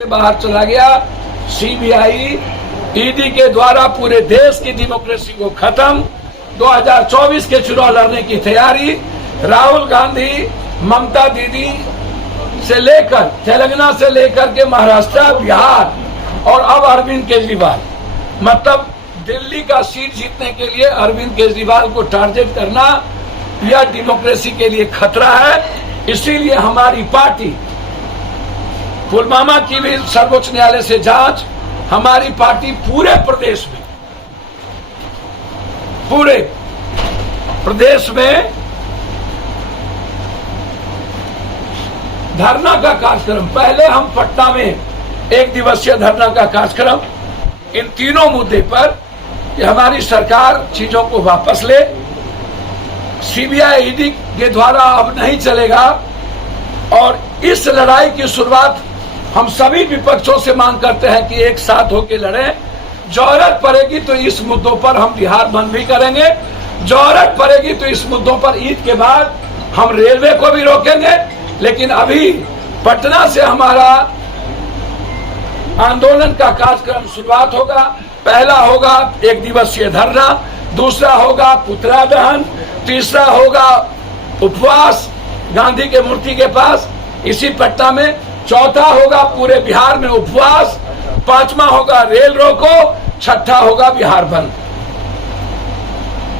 बाहर चला गया। सीबीआई ईडी के द्वारा पूरे देश की डेमोक्रेसी को खत्म। 2024 के चुनाव लड़ने की तैयारी। राहुल गांधी, ममता दीदी से लेकर तेलंगाना से लेकर के महाराष्ट्र, बिहार और अब अरविंद केजरीवाल, मतलब दिल्ली का सीट जीतने के लिए अरविंद केजरीवाल को टारगेट करना यह डेमोक्रेसी के लिए खतरा है। इसीलिए हमारी पार्टी पुलवामा की भी सर्वोच्च न्यायालय से जांच, हमारी पार्टी पूरे प्रदेश में धरना का कार्यक्रम, पहले हम पटना में 1 दिवसीय धरना का कार्यक्रम इन तीनों मुद्दे पर कि हमारी सरकार चीजों को वापस ले, सीबीआई ईडी के द्वारा अब नहीं चलेगा और इस लड़ाई की शुरुआत हम सभी विपक्षों से मांग करते हैं कि एक साथ होकर लड़ें। जरूरत पड़ेगी तो इस मुद्दों पर हम बिहार बंद भी करेंगे, जरूरत पड़ेगी तो इस मुद्दों पर ईद के बाद हम रेलवे को भी रोकेंगे। लेकिन अभी पटना से हमारा आंदोलन का कार्यक्रम शुरुआत होगा। पहला होगा 1 दिवसीय धरना, दूसरा होगा पुतला दहन, तीसरा होगा उपवास गांधी के मूर्ति के पास इसी पटना में, चौथा होगा पूरे बिहार में उपवास, पांचवा होगा रेल रोको, छठा होगा बिहार बंद।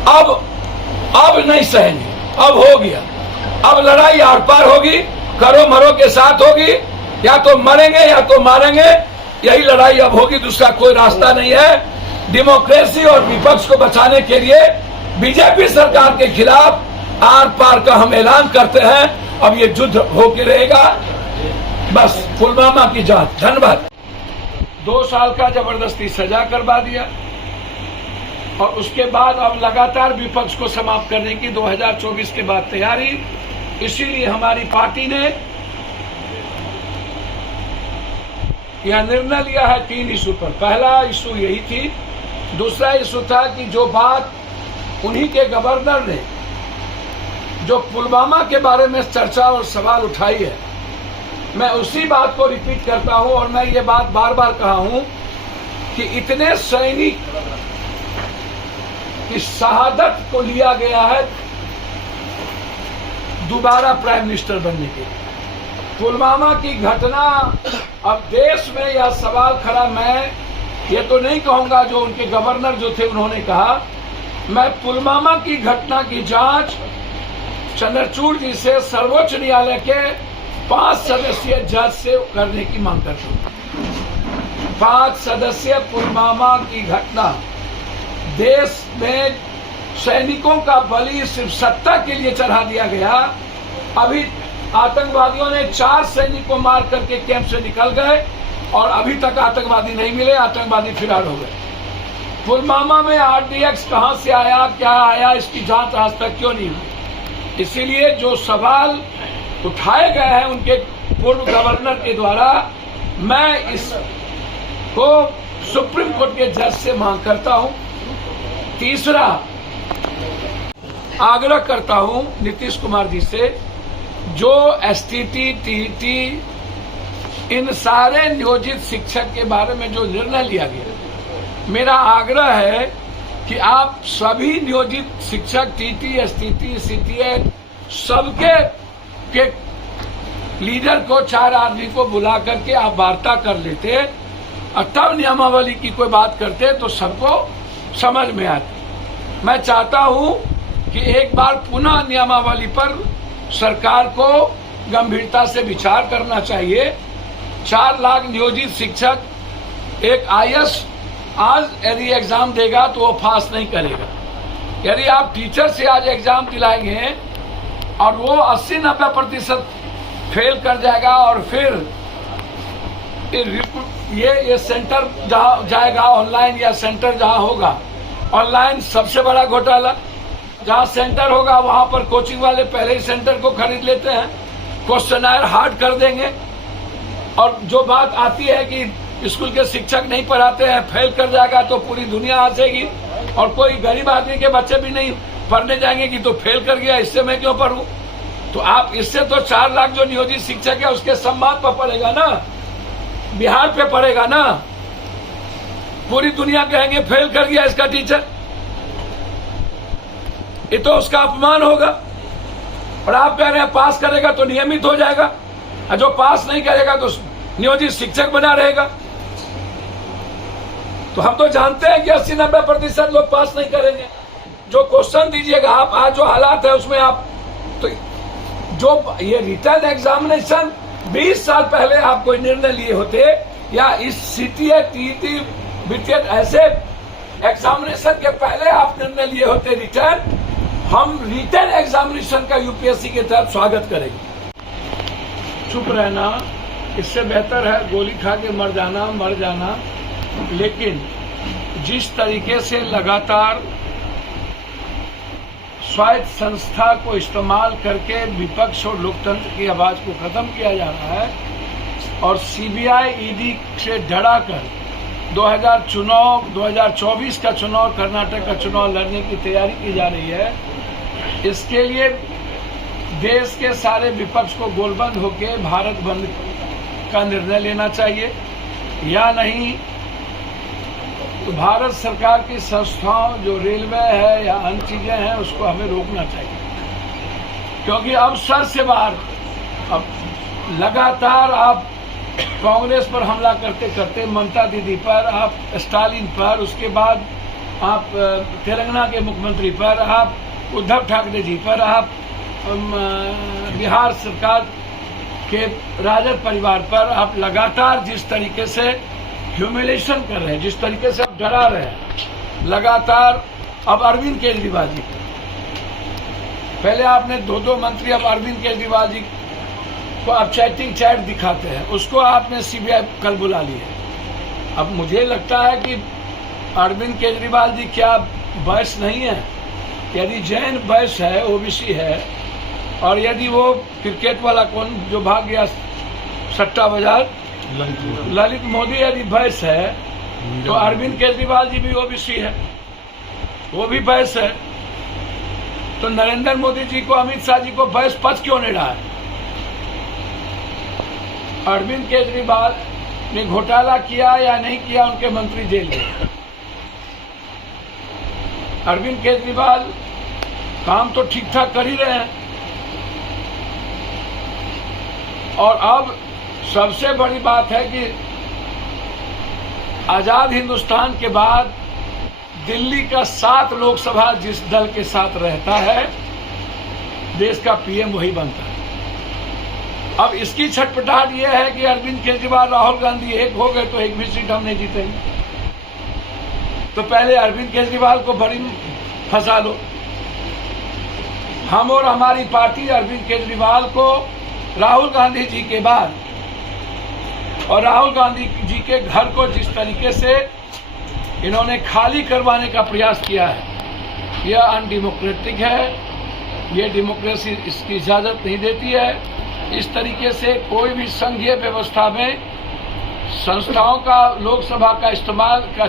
अब नहीं सहेंगे, अब हो गया। अब लड़ाई आर पार होगी, करो मरो के साथ होगी, या तो मरेंगे या तो मारेंगे, यही लड़ाई अब होगी, दूसरा कोई रास्ता नहीं है। डेमोक्रेसी और विपक्ष को बचाने के लिए बीजेपी सरकार के खिलाफ आर पार का हम ऐलान करते हैं। अब ये युद्ध होके रहेगा। बस पुलवामा की जांच, धन्यवाद। 2 साल का जबरदस्ती सजा करवा दिया और उसके बाद अब लगातार विपक्ष को समाप्त करने की 2024 के बाद तैयारी। इसीलिए हमारी पार्टी ने यह निर्णय लिया है 3 इशू पर। पहला इशू यही थी, दूसरा इशू था कि जो बात उन्हीं के गवर्नर ने जो पुलवामा के बारे में चर्चा और सवाल उठाई है, मैं उसी बात को रिपीट करता हूं और मैं ये बात बार बार कहा हूं कि इतने सैनिक की शहादत को लिया गया है दोबारा प्राइम मिनिस्टर बनने के लिए। पुलवामा की घटना, अब देश में यह सवाल खड़ा, मैं ये तो नहीं कहूंगा जो उनके गवर्नर जो थे उन्होंने कहा, मैं पुलवामा की घटना की जांच चंद्रचूड़ जी से सर्वोच्च न्यायालय के 5 सदस्यीय जज से करने की मांग करता हूं। 5 सदस्यीय पुलवामा की घटना, देश में सैनिकों का बलि सिर्फ सत्ता के लिए चढ़ा दिया गया। अभी आतंकवादियों ने 4 सैनिक को मार करके कैंप से निकल गए और अभी तक आतंकवादी नहीं मिले, आतंकवादी फरार हो गए। पुलवामा में आरडीएक्स कहां से आया, क्या आया, इसकी जांच आज तक क्यों नहीं हुई। इसीलिए जो सवाल उठाए गए हैं उनके पूर्व गवर्नर के द्वारा, मैं इसको सुप्रीम कोर्ट के जज से मांग करता हूं। तीसरा, आग्रह करता हूं नीतीश कुमार जी से, जो एसटीटी, टीईटी, इन सारे नियोजित शिक्षक के बारे में जो निर्णय लिया गया, मेरा आग्रह है कि आप सभी नियोजित शिक्षक, टीटी, एसटीटी, सीटीए, सबके के लीडर को, 4 आदमी को बुला करके आप वार्ता कर लेते और तब नियमावली की कोई बात करते तो सबको समझ में आती। मैं चाहता हूं कि एक बार पुनः नियमावली पर सरकार को गंभीरता से विचार करना चाहिए। 4 लाख नियोजित शिक्षक, एक आईएएस आज यदि एग्जाम देगा तो वो पास नहीं करेगा। यदि आप टीचर से आज एग्जाम दिलाएंगे और वो 80-90% फेल कर जाएगा और फिर ये सेंटर जहाँ जाएगा ऑनलाइन, या सेंटर जहाँ होगा ऑनलाइन, सबसे बड़ा घोटाला। जहाँ सेंटर होगा वहां पर कोचिंग वाले पहले ही सेंटर को खरीद लेते हैं, क्वेश्चनर हार्ड कर देंगे और जो बात आती है कि स्कूल के शिक्षक नहीं पढ़ाते हैं, फेल कर जाएगा तो पूरी दुनिया हंसेगी और कोई गरीब आदमी के बच्चे भी नहीं पढ़ने जाएंगे कि तो फेल कर गया, इससे मैं क्यों पढ़ूं। तो आप इससे तो 4 लाख जो नियोजित शिक्षक है उसके सम्मान पर पड़ेगा ना। बिहार पे पड़ेगा ना। पूरी दुनिया कहेंगे फेल कर गया इसका टीचर, ये तो उसका अपमान होगा। और आप कह रहे हैं पास करेगा तो नियमित हो जाएगा, और जो पास नहीं करेगा तो नियोजित शिक्षक बना रहेगा। तो हम तो जानते हैं कि 80-90% लोग पास नहीं करेंगे। जो क्वेश्चन दीजिएगा आप, आज जो हालात है उसमें आप तो जो ये रिटर्न एग्जामिनेशन 20 साल पहले आप कोई निर्णय लिए होते, या इस सीटीए टीईटी बीटीएट ऐसे एग्जामिनेशन के पहले आप निर्णय लिए होते रिटर्न, हम रिटर्न एग्जामिनेशन का यूपीएससी की तरफ स्वागत करेंगे। चुप रहना इससे बेहतर है गोली खा के मर जाना। लेकिन जिस तरीके से लगातार स्वायत्त संस्था को इस्तेमाल करके विपक्ष और लोकतंत्र की आवाज को खत्म किया जा रहा है, और सीबीआई ईडी से डरा कर 2024 का चुनाव, कर्नाटक का चुनाव लड़ने की तैयारी की जा रही है, इसके लिए देश के सारे विपक्ष को गोलबंद होकर भारत बंद का निर्णय लेना चाहिए, या नहीं तो भारत सरकार की संस्थाओं जो रेलवे है या अन्य चीजें हैं उसको हमें रोकना चाहिए। क्योंकि अब सर से बाहर, अब लगातार आप कांग्रेस पर हमला करते करते, ममता दीदी पर, आप स्टालिन पर, उसके बाद आप तेलंगाना के मुख्यमंत्री पर, आप उद्धव ठाकरे जी पर, आप बिहार सरकार के राजद परिवार पर आप लगातार जिस तरीके से ह्यूमिलेशन कर रहे हैं, जिस तरीके से आप डरा रहे हैं लगातार। अब अरविंद केजरीवाल जी, पहले आपने 2 मंत्री, अब अरविंद केजरीवाल जी को आप चैट दिखाते हैं, उसको आपने सीबीआई कल बुला ली है। अब मुझे लगता है कि अरविंद केजरीवाल जी क्या वैश्य नहीं है? यदि जैन वैश्य है, ओबीसी है, और यदि वो क्रिकेट वाला कौन जो भाग गया सट्टा बाजार, ललित मोदी यदि वैश्य है, तो अरविंद केजरीवाल जी भी ओबीसी है, वो भी वैश्य है। तो नरेंद्र मोदी जी को, अमित शाह जी को वैश्य पद क्यों नहीं रहा है? अरविंद केजरीवाल ने घोटाला किया या नहीं किया, उनके मंत्री जेल गए। अरविंद केजरीवाल काम तो ठीक ठाक कर ही रहे हैं। और अब सबसे बड़ी बात है कि आजाद हिंदुस्तान के बाद दिल्ली का 7 लोकसभा जिस दल के साथ रहता है, देश का पीएम वही बनता है। अब इसकी छटपटाहट यह है कि अरविंद केजरीवाल, राहुल गांधी एक हो गए तो एक भी सीट हम नहीं जीतेंगे। तो पहले अरविंद केजरीवाल को बड़ी फंसा लो। हम और हमारी पार्टी अरविंद केजरीवाल को राहुल गांधी जी के बाद, और राहुल गांधी जी के घर को जिस तरीके से इन्होंने खाली करवाने का प्रयास किया है, यह अनडेमोक्रेटिक है, ये डेमोक्रेसी इसकी इजाजत नहीं देती है। इस तरीके से कोई भी संघीय व्यवस्था में संस्थाओं का, लोकसभा का इस्तेमाल कर